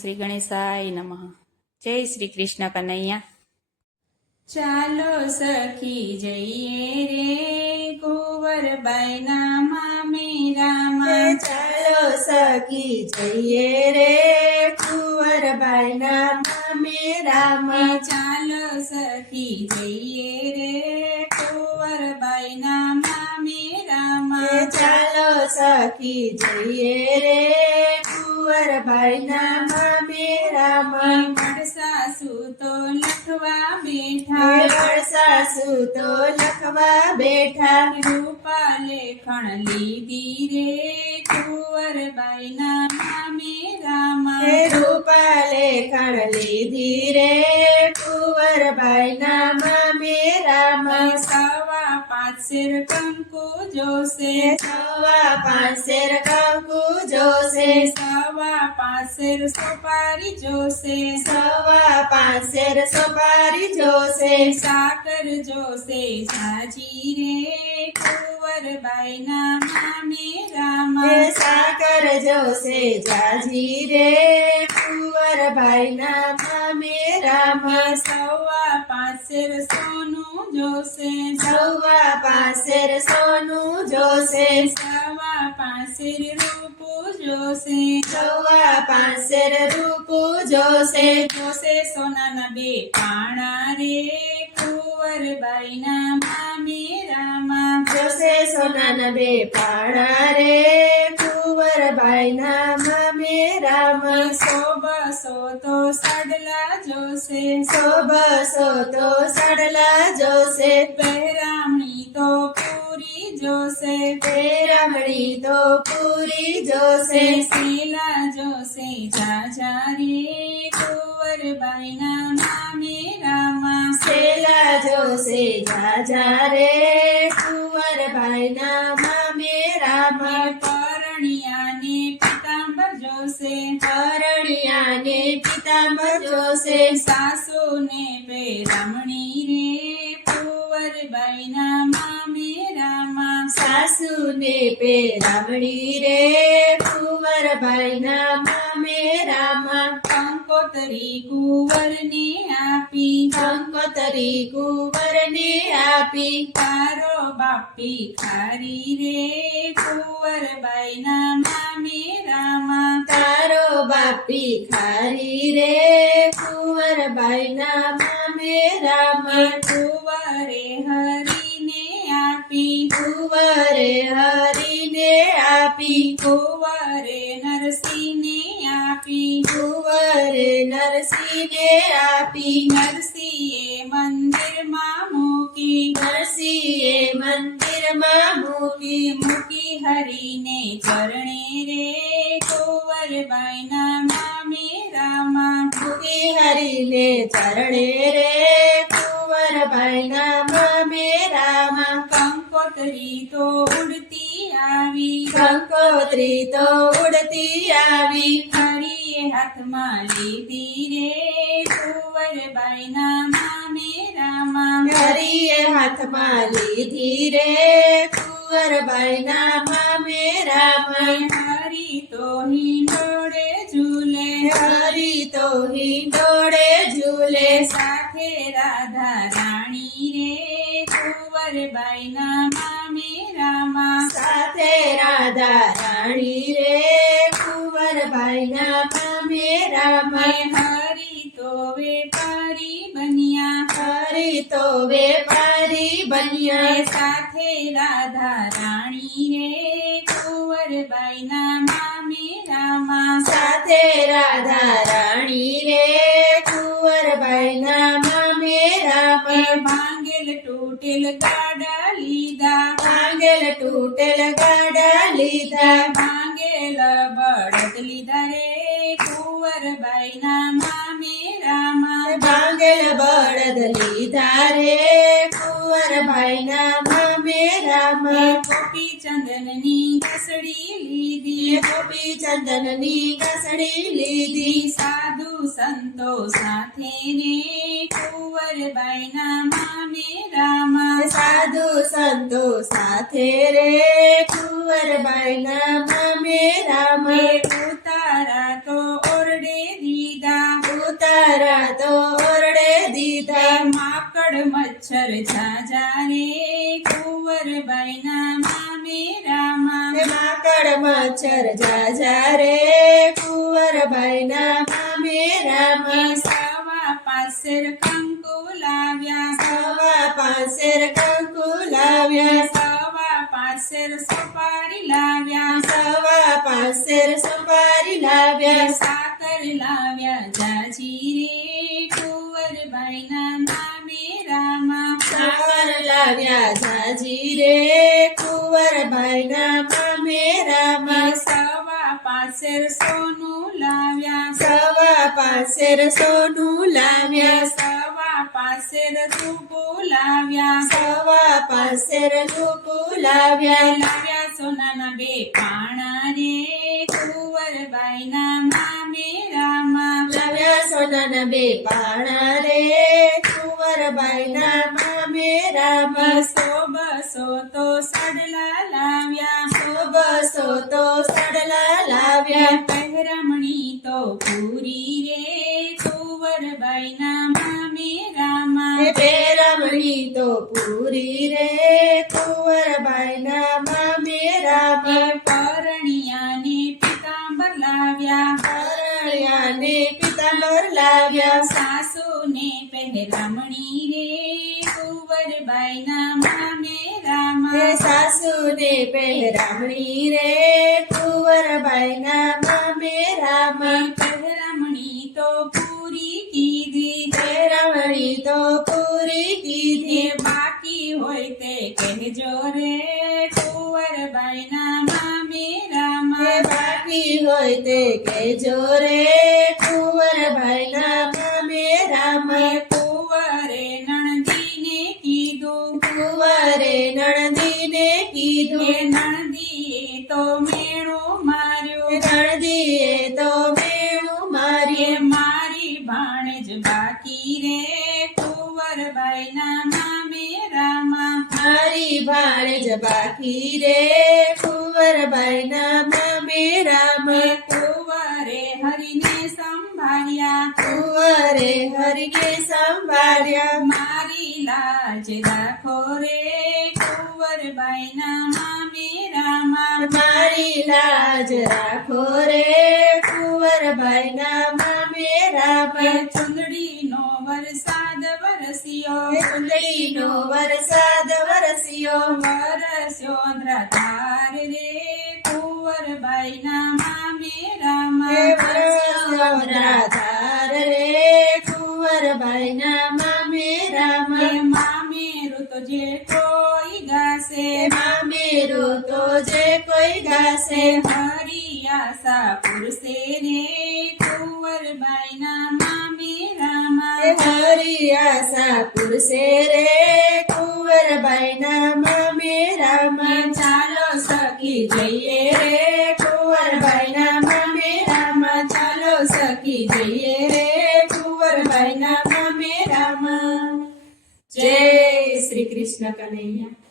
શ્રી ગણેશાય નમઃ. જય શ્રી કૃષ્ણ કનૈયા. ચાલો સખી જઈએ રે કુંવરબાઈના મામેરામાં. ચાલો સખી જઈએ રે કુંવરબાઈના મામેરામાં. ચાલો સખી જઈએ રે કુંવરબાઈના મામેરામાં. ચાલો સખી જઈએ રે કુંવરબાઈના મામેરામાં. સાસુ તો લખવા બેઠા, સાસુ તો લખવા બેઠા. રૂપા લેખણ લીધી રે કુંવરબાઈના મામેરામાં. રૂપા લેખણ લીધી રે કુંવરબાઈના મામેરામાં. સવા પાંચ શેર કંકુ જોશે, સવા પાંચ શેર કંકુ જોશે. સવા પાંચ શેર સોપારી જોશે, સવા પાંચ શેર સોપારી જોશે. સાકર જોશે જાજી રે કુંવરબાઈના મામેરામાં. સાકર જોશે જાજી રે કુંવરબાઈના મામેરામાં. સવા પાંચ શેર સોનું જોશે, સવા પાંચ શેર સોનું જોશે. સવા પાંચ શેર રૂપું જોશે, સવા પાંચ શેર રૂપું જોશે. જોશે સોનાના બે પાણા રે કુંવરબાઈના મામેરામાં. જોશે સોનાના બે પાણા રે કુંવરબાઈના મામેરામાં. બસો તો સાડલા જોશે, બસો તો સાડલા જોશે. પહેરામણી તો પૂરી જોશે, રમણી તો પૂરી જોશે. શીલા જોશે જાજા રે કુંવરબાઈના મામેરામાં. શેલા જોશે જાજા રે કુંવરબાઈના મામેરામાં. પરણિયાને પિતાંબર જોશે, પરણિયાને પિતાંબર જોશે. સાસુને પહેરામણી રે કુંવરબાઈના મામેરામાં. સાસુને પહેરામણી રે કુંવરબાઈના મામેરામાં. કંકોતરી કુંવરને આપી, કંકોતરી કુંવરને આપી. તારો બાપી ખારી રે કુંવરબાઈના મામેરામાં. તારો બાપી ખારી રે કુંવરબાઈના મામેરામાં. કુંવરે હરીને આપી, કુંવરે હરીને આપી. કુંવરે નરસિંહને આપી, કુંવરે નરસિંહને આપી. નરસિંહે મંદિરમાં મૂકી, નરસિંહે મંદિરમાં મૂકી. મૂકી હરીને ચરણે રે કુંવરબાઈના મામેરામાં. મૂકી હરીને ચરણે રે કુંવરબાઈના મામેરામાં. કંકોત્રી તો ઉડતી આવી, કંકોત્રી તો ઉડતી આવી. હરીએ હાથમાં લીધી રે કુંવરબાઈના મામેરામાં. હરીએ હાથમાં લીધી રે કુંવરબાઈના મામેરામાં. હરી તો હિંડોળે ઝૂલે, હરી તો હિંડોળે ઝૂલે. સાથે રાધા રાણી રે કુંવરબાઈના મામેરામાં. સાથે રાધા રાણી રે કુંવરબાઈના મામેરામાં. હરી તો વેપારી બન્યા, હરી તો વેપારી બન્યા. સાથે રાધા રાણી રે કુંવરબાઈના મામેરામાં. સાથે રાધા રાણી રે કુંવરબાઈના મામેરામાં. ભાંગેલ તૂટેલ ગાડા લીધા, ભાંગેલ તૂટેલ ગાડા લીધા. ભાંગેલ બળદ લીધા રે કુંવરબાઈના મામેરામાં. ભાંગેલ બળદ લીધા રે કુંવરબાઈના મામેરામાં. ગોપી ચંદનની ઘસડી લીધી, ગોપી ચંદનની ઘસડી લીધી. સાધુ સંતો સાથે ને કુંવરબાઈના મામેરામાં. સાધુ સંતો સાથે રે કુંવરબાઈના મામેરામાં. ઉતારા તો ઓરડે માકડ મચ્છર ઝાઝા રે કુંવરબાઈના મામેરામાં હે માકડ મચ્છર ઝાઝા રે કુંવરબાઈના મામેરામાં સવા પાસેર કંકુ લાવ્યા સવા પાસેર કંકુ લાવ્યા સવા પાસેર સોપારી લાવ્યા સવા પાસેર સુપારી લાવ્યા સાકર લાવ્યા જાજી રે કુંવરબાઈના મામેરામાં સાકર લાવ્યા જાજી રે કુંવરબાઈના મામેરામાં સવા પાસેર સોનું લાવ્યા સવા પાસેર સોનું લાવ્યા સવા પાસેર રૂપું લાવ્યા સવા પાસેર રૂપું લાવ્યા લાવ્યા સોનાના બે પાણા રે કુંવરબાઈના મામેરામાં લાવ્યા સોનાના બે પાણા રે કુંવરબાઈના મામેરામાં બસો બસો તો સડલા લાવ્યા બસો તો સડલા લાવ્યા પહેરમણી તો પૂરી રે કુંવરબાઈના મામેરામાં હે પેરમણી તો પૂરી રે કુંવરબાઈના મામેરામાં પરણિયાને પિતાંબર લાવ્યા પરણ્યાને પિતાંબર લાવ્યા સાસુને પહેરમણી રે કુંવરબાઈના મામેરામાં હે સાસુને પહેરામણી રે કુંવરબાઈના મામેરામાં પહેરમણી તો પૂરી કીધી પહેરામણી તો પૂરી જે કીધી બાકી હોય તે કહેજો રે કુંવરબાઈના મામેરામાં હે બાકી હોય તે કહેજો રે કુંવરબાઈના મામેરામાં કુંવરે નણંદીને કીધું કુંવરે નણંદીને કે કીધું નણંદીએ તો મેણું માર્યું નણંદીએ તો મેણું કે માર્યું મારી ભાણેજ બાકી રે કુંવરબાઈના મામેરામાં મારી ભાણેજ બાકી રે કુંવરબાઈના મામેરામાં કુંવરે હરીને સંભાળ્યા કુંવરે હરિને સંભાળ્યા મારી લાજ રાખો રે કુંવરબાઈના મામેરામાં મારી લાજ રાખો રે કુંવરબાઈના મામેરામાં ચુંદડીનો વરસાદ વરસ્યો કુંડળીનો વરસાદ વરસ્યો વરસ્યો અંધ્રાધાર રે કુંવરબાઈના મામેરામાં હે વરસ્યો રાધાર રે કુંવરબાઈના મામેરામાં મામેરું તો જે કોઈ ગાશે મામેરું તો જે કોઈ ગાશે હરિયાસા પુરસે રે કુંવરબાઈના મામેરામાં હરિયાસા પુરસે રે કુંવરબાઈના મામેરામાં ચાલો સખી જઈએ રે કુંવરબાઈના મામેરામાં ચાલો સખી જઈએ રે કુંવરબાઈના મામેરામાં જય શ્રી કૃષ્ણ કનૈયા